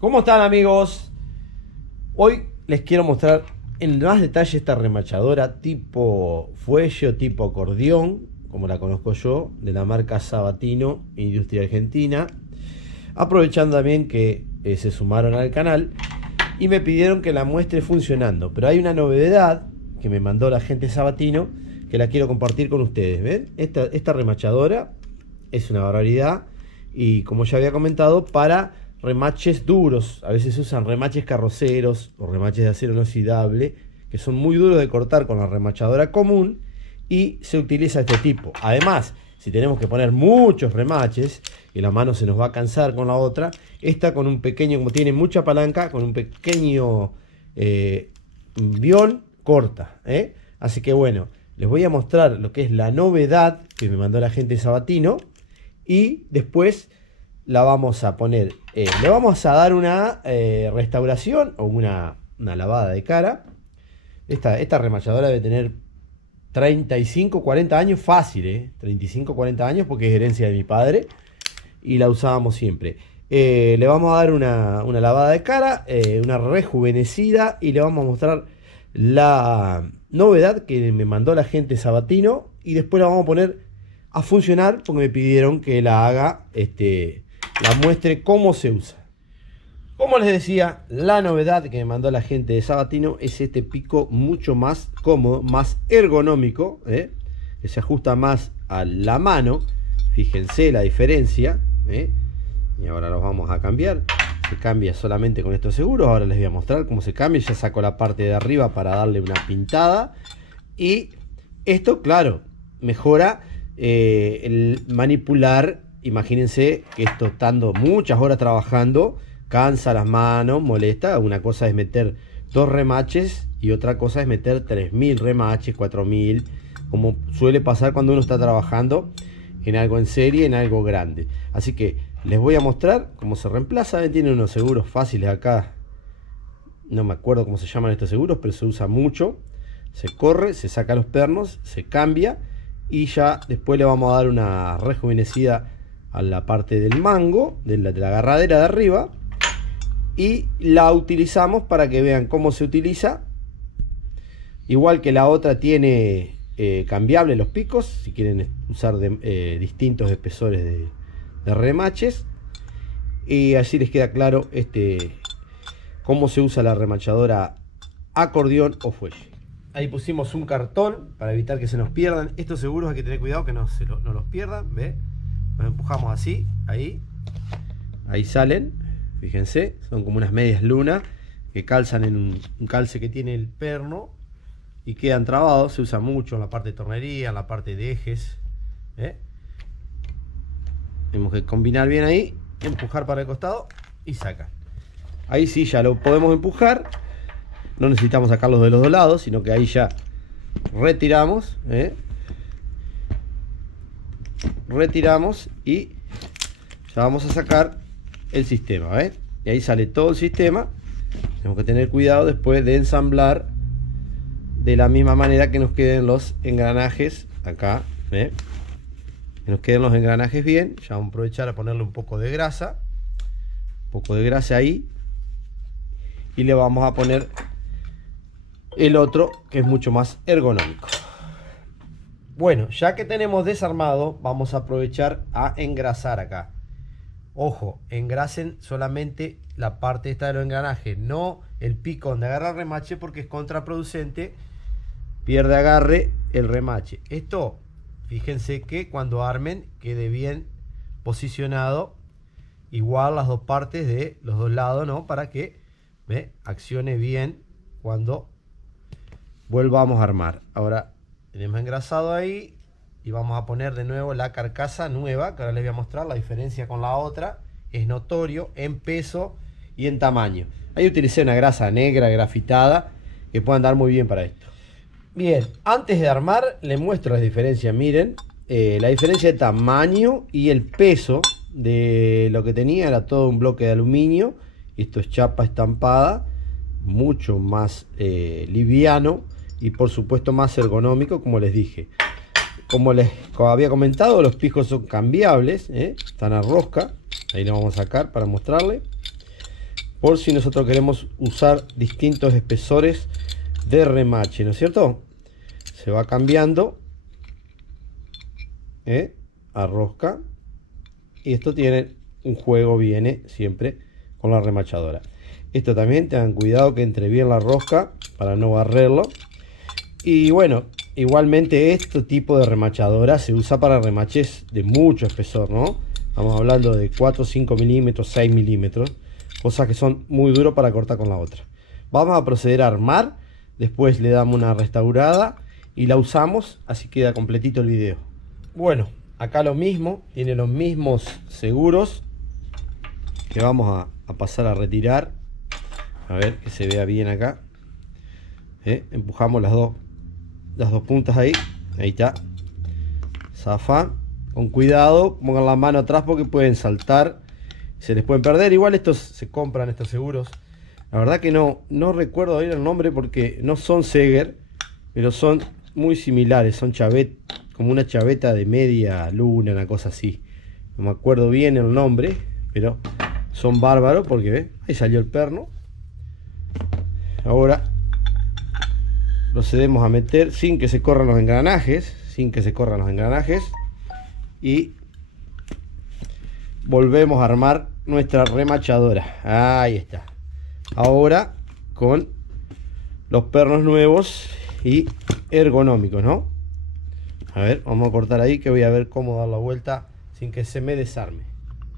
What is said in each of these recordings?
¿Cómo están, amigos? Hoy les quiero mostrar en más detalle esta remachadora tipo fuelle o tipo acordeón, como la conozco yo, de la marca Sabatino, Industria Argentina. Aprovechando también que se sumaron al canal y me pidieron que la muestre funcionando. Pero hay una novedad que me mandó la gente de Sabatino que la quiero compartir con ustedes. ¿Ven? Esta remachadora es una barbaridad y, como ya había comentado, para remaches duros. A veces se usan remaches carroceros o remaches de acero inoxidable que son muy duros de cortar con la remachadora común, y se utiliza este tipo. Además, si tenemos que poner muchos remaches y la mano se nos va a cansar con la otra, esta con un pequeño, como tiene mucha palanca, con un pequeño bión corta, Así que bueno, les voy a mostrar lo que es la novedad que me mandó la gente de Sabatino, y después la vamos a poner, le vamos a dar una restauración o una lavada de cara. Esta remachadora debe tener 35, 40 años fácil, 35, 40 años, porque es herencia de mi padre y la usábamos siempre. Le vamos a dar una lavada de cara, una rejuvenecida, y le vamos a mostrar la novedad que me mandó la gente Sabatino, y después la vamos a poner a funcionar porque me pidieron que la haga, la muestre cómo se usa. Como les decía, la novedad que me mandó la gente de Sabatino es este pico mucho más cómodo, más ergonómico, que se ajusta más a la mano. Fíjense la diferencia, y ahora los vamos a cambiar. Se cambia solamente con estos seguros. Ahora les voy a mostrar cómo se cambia. Ya saco la parte de arriba para darle una pintada, y esto, claro, mejora el manipular. Imagínense que esto, estando muchas horas trabajando, cansa las manos, molesta. Una cosa es meter 2 remaches y otra cosa es meter 3000 remaches, 4000, como suele pasar cuando uno está trabajando en algo en serie, en algo grande. Así que les voy a mostrar cómo se reemplaza. Tienen unos seguros fáciles acá, no me acuerdo cómo se llaman estos seguros, pero se usa mucho. Se corre, se saca los pernos, se cambia, y ya después le vamos a dar una rejuvenecida a la parte del mango, de la agarradera de arriba, y la utilizamos para que vean cómo se utiliza. Igual que la otra, tiene cambiable los picos si quieren usar distintos espesores de remaches, y así les queda claro cómo se usa la remachadora acordeón o fuelle. Ahí pusimos un cartón para evitar que se nos pierdan. Estos seguros hay que tener cuidado que no los pierdan. ¿Ve? Los empujamos así, ahí salen. Fíjense, son como unas medias lunas que calzan en un calce que tiene el perno y quedan trabados. Se usa mucho en la parte de tornería, en la parte de ejes. Tenemos que combinar bien ahí, empujar para el costado y sacar. Ahí sí ya lo podemos empujar. No necesitamos sacarlos de los dos lados, sino que ahí ya retiramos, retiramos, y ya vamos a sacar el sistema, y ahí sale todo el sistema. Tenemos que tener cuidado después de ensamblar de la misma manera que nos queden los engranajes acá, que nos queden los engranajes bien. Ya vamos a aprovechar a ponerle un poco de grasa, ahí, y le vamos a poner el otro, que es mucho más ergonómico. Bueno, ya que tenemos desarmado, vamos a aprovechar a engrasar acá. Ojo, engrasen solamente la parte esta de los engranajes, no el pico donde agarra el remache, porque es contraproducente, pierde agarre el remache. Esto, fíjense que cuando armen quede bien posicionado, igual las dos partes de los dos lados, para que accione bien cuando volvamos a armar. Ahora tenemos engrasado ahí, y vamos a poner de nuevo la carcasa nueva, que ahora les voy a mostrar la diferencia con la otra. Es notorio en peso y en tamaño. Ahí utilicé una grasa negra grafitada que puede andar muy bien para esto. Bien, antes de armar les muestro las diferencias. Miren, la diferencia de tamaño y el peso de lo que tenía. Era todo un bloque de aluminio, esto es chapa estampada, mucho más liviano y por supuesto más ergonómico, como les dije. Como les había comentado, los picos son cambiables, están a rosca. Ahí lo vamos a sacar para mostrarle. por si nosotros queremos usar distintos espesores de remache, ¿no es cierto? Se va cambiando a rosca, y esto tiene un juego, viene siempre con la remachadora. Esto también tengan cuidado que entre bien la rosca para no barrerlo. Y bueno, igualmente este tipo de remachadora se usa para remaches de mucho espesor, ¿no? Estamos hablando de 4, 5 milímetros, 6 milímetros, cosas que son muy duros para cortar con la otra. Vamos a proceder a armar, después le damos una restaurada y la usamos, así queda completito el video. Bueno, acá lo mismo, tiene los mismos seguros que vamos a pasar a retirar. A ver que se vea bien acá. Empujamos las dos puntas ahí. Ahí está. Zafa. Con cuidado, pongan la mano atrás porque pueden saltar, se les pueden perder. Igual estos se compran, estos seguros. La verdad que no recuerdo bien el nombre porque no son Seger, pero son muy similares. Son como una chaveta de media luna, una cosa así. No me acuerdo bien el nombre, pero son bárbaros porque ¿ves? Ahí salió el perno. Ahora procedemos a meter sin que se corran los engranajes, y volvemos a armar nuestra remachadora. Ahí está. Ahora con los pernos nuevos y ergonómicos, ¿no? A ver, vamos a cortar ahí que voy a ver cómo dar la vuelta sin que se me desarme.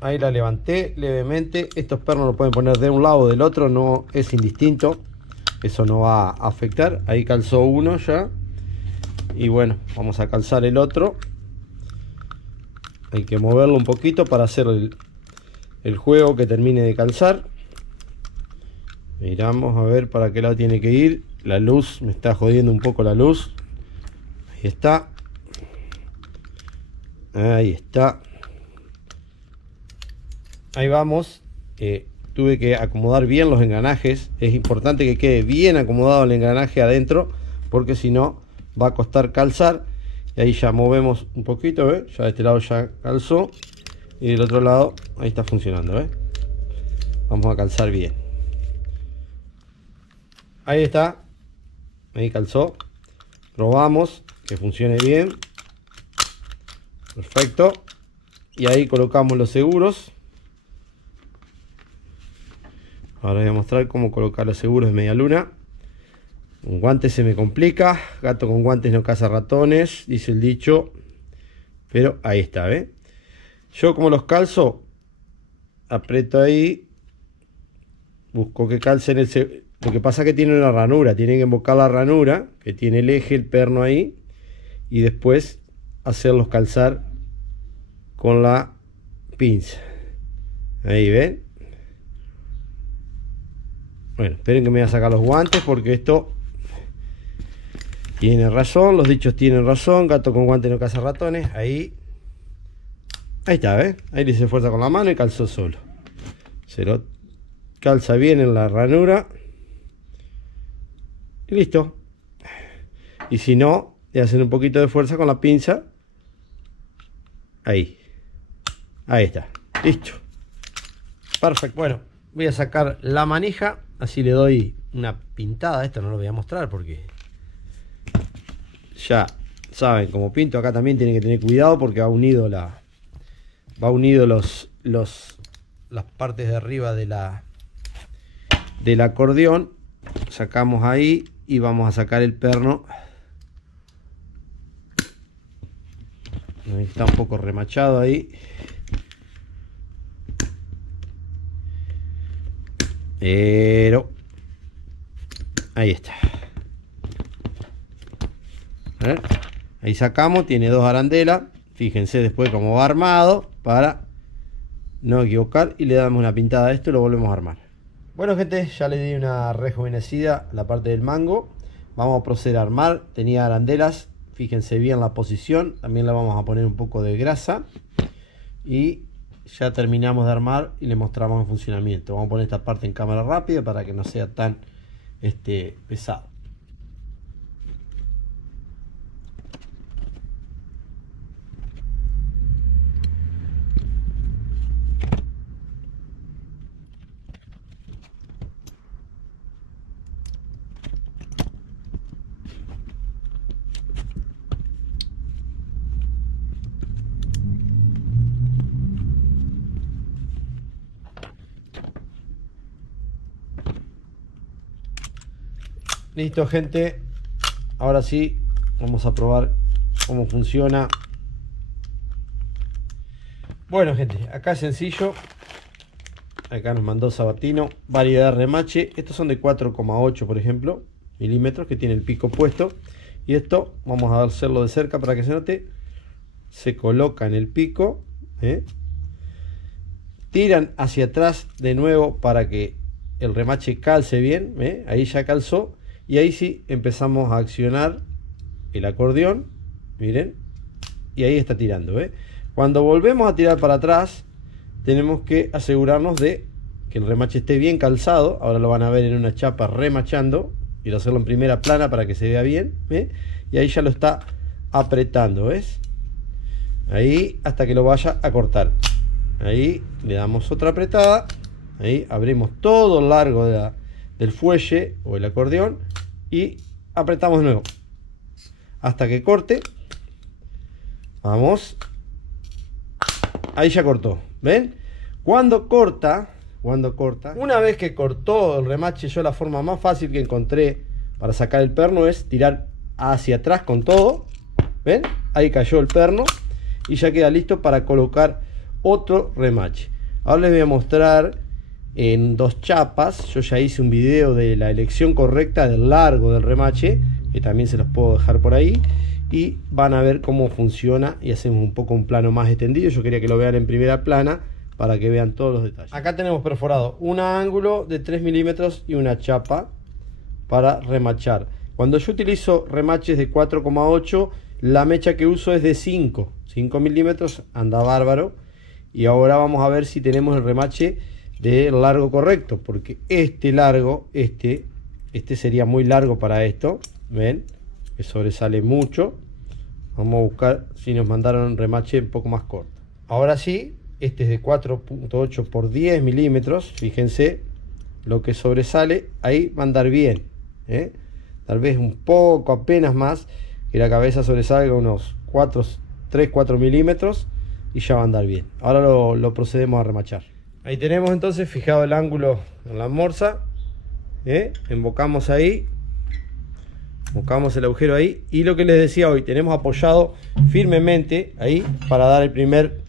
Ahí la levanté levemente. Estos pernos lo pueden poner de un lado o del otro, no es indistinto. Eso no va a afectar. Ahí calzó uno ya. Y bueno, vamos a calzar el otro. Hay que moverlo un poquito para hacer el juego que termine de calzar. Miramos a ver para qué lado tiene que ir. La luz, me está jodiendo un poco la luz. Ahí está. Ahí está. Ahí vamos. Tuve que acomodar bien los engranajes. Es importante que quede bien acomodado el engranaje adentro, porque si no va a costar calzar. Y ahí ya movemos un poquito, ¿ves? Ya de este lado ya calzó. Y del otro lado, ahí está funcionando, ¿ves? Vamos a calzar bien. Ahí está. Ahí calzó. Probamos que funcione bien. Perfecto. Y ahí colocamos los seguros. Ahora voy a mostrar cómo colocar los seguros de media luna. Con guantes se me complica. Gato con guantes no caza ratones, dice el dicho. Pero ahí está, ¿ves? Yo como los calzo, aprieto ahí. Busco que calcen el... Lo que pasa es que tiene una ranura. Tienen que embocar la ranura, que tiene el eje, el perno ahí. Y después hacerlos calzar con la pinza. Ahí, ¿ven? Bueno, esperen que me voy a sacar los guantes porque esto tiene razón, los dichos tienen razón. Gato con guantes no caza ratones. Ahí está, ¿ves? Ahí le hice fuerza con la mano y calzó solo. Se lo calza bien en la ranura. Y listo. Y si no, le hacen un poquito de fuerza con la pinza. Ahí está, listo. Perfecto. Bueno, voy a sacar la manija. Así le doy una pintada. Esto no lo voy a mostrar porque ya saben cómo pinto. Acá también tienen que tener cuidado porque va unido las partes de arriba del acordeón. Sacamos ahí y vamos a sacar el perno. Está un poco remachado ahí. Pero ahí está. A ver, ahí sacamos, tiene dos arandelas. Fíjense después cómo va armado para no equivocar. Y le damos una pintada a esto y lo volvemos a armar. Bueno, gente, ya le di una rejuvenecida a la parte del mango. Vamos a proceder a armar. Tenía arandelas, fíjense bien la posición. También le vamos a poner un poco de grasa. Y ya terminamos de armar y le mostramos el funcionamiento. Vamos a poner esta parte en cámara rápida para que no sea tan pesado. Listo, gente. Ahora sí, vamos a probar cómo funciona. Bueno, gente, acá es sencillo. Acá nos mandó Sabatino, variedad de remache. Estos son de 4,8 por ejemplo, milímetros, que tiene el pico puesto. Y esto, vamos a hacerlo de cerca para que se note. Se coloca en el pico, tiran hacia atrás de nuevo para que el remache calce bien, ahí ya calzó. Y ahí sí empezamos a accionar el acordeón, miren, y ahí está tirando, Cuando volvemos a tirar para atrás, tenemos que asegurarnos de que el remache esté bien calzado. Ahora lo van a ver en una chapa remachando. Quiero hacerlo en primera plana para que se vea bien, y ahí ya lo está apretando, ¿ves? Ahí hasta que lo vaya a cortar. Ahí le damos otra apretada. Ahí abrimos todo el largo del fuelle o el acordeón y apretamos de nuevo hasta que corte. Vamos. Ahí ya cortó, ¿ven? Cuando corta, una vez que cortó el remache, yo la forma más fácil que encontré para sacar el perno es tirar hacia atrás con todo, ¿ven? Ahí cayó el perno y ya queda listo para colocar otro remache. Ahora les voy a mostrar en 2 chapas. Yo ya hice un video de la elección correcta del largo del remache, que también se los puedo dejar por ahí, y van a ver cómo funciona y hacemos un poco un plano más extendido. Yo quería que lo vean en primera plana para que vean todos los detalles. Acá tenemos perforado un ángulo de 3 milímetros y una chapa para remachar. Cuando yo utilizo remaches de 4,8, la mecha que uso es de 5 milímetros, anda bárbaro. Y ahora vamos a ver si tenemos el remache del largo correcto, porque este largo, este sería muy largo para esto, ven, que sobresale mucho. Vamos a buscar si nos mandaron un remache un poco más corto. Ahora sí, este es de 4,8 por 10 milímetros, fíjense lo que sobresale, ahí va a andar bien, tal vez un poco, apenas más, que la cabeza sobresalga unos 3-4 milímetros y ya va a andar bien. Ahora lo procedemos a remachar. Ahí tenemos entonces fijado el ángulo en la morsa, embocamos ahí, buscamos el agujero ahí, y lo que les decía hoy, tenemos apoyado firmemente ahí para dar el primer,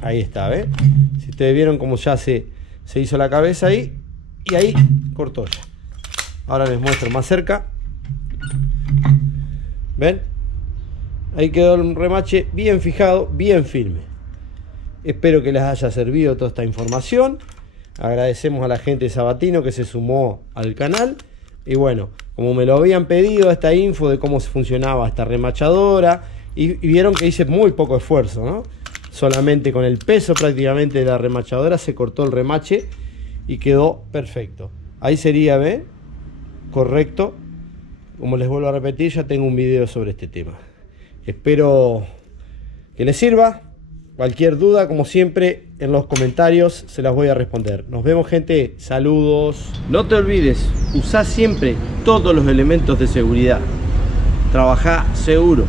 ahí está, si ustedes vieron cómo ya se hizo la cabeza ahí, y ahí cortó ya. Ahora les muestro más cerca, ven, ahí quedó el remache bien fijado, bien firme. Espero que les haya servido toda esta información. Agradecemos a la gente de Sabatino que se sumó al canal. Y bueno, como me lo habían pedido, esta info de cómo funcionaba esta remachadora, y vieron que hice muy poco esfuerzo, ¿no? Solamente con el peso prácticamente de la remachadora se cortó el remache y quedó perfecto. Ahí sería, ¿ven? Correcto. Como les vuelvo a repetir, ya tengo un video sobre este tema. Espero que les sirva. Cualquier duda, como siempre, en los comentarios se las voy a responder. Nos vemos, gente. Saludos. No te olvides, usá siempre todos los elementos de seguridad. Trabajá seguro.